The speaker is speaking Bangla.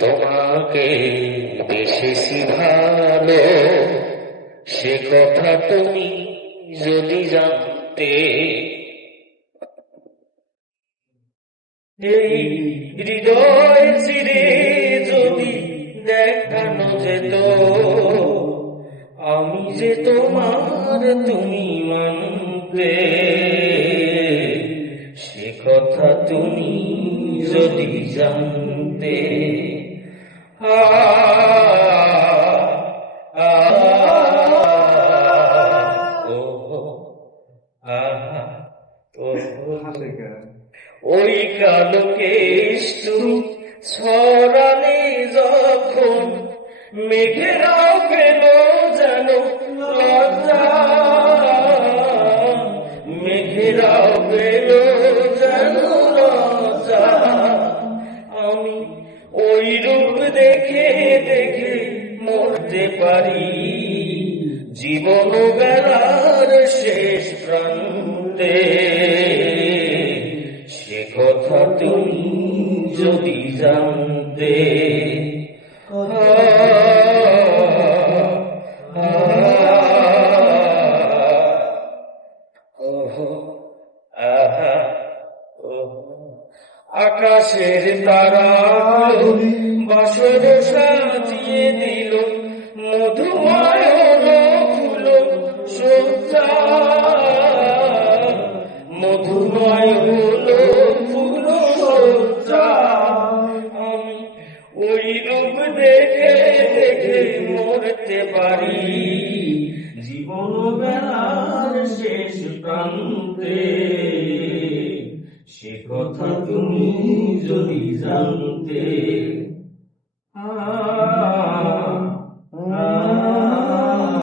তোমাকে বেশি ভালো, সে কথা তুমি যদি জানতে, এই হৃদয় ছিঁড়ে যদি দেখানো যেত আমি যে তোমার, তুমি মানতে, সে কথা তুমি যদি জানতে। ওই কালো কেশ তুমি ছড়ালে যখন, মেঘেরাও পেল যেন লজ্জা, মেঘেরাও পেল যেন লজ্জা। আমি ওই রূপ দেখে দেখে মরতে পারি, জীবন বেলার শেষ প্রান্তে, সে কথা তুমি যদি জানতে। আকাশের তারাগুলো বাসর সাজিয়ে দিল, মধুময় হলো ফুল সজ্জা, মধুময় হলো ফুল সজ্জা। আমি ওই রূপ দেখে দেখে মরতে পারি, জীবন বেলার শেষ প্রান্তে, সে কথা তুমি যদি জানতে।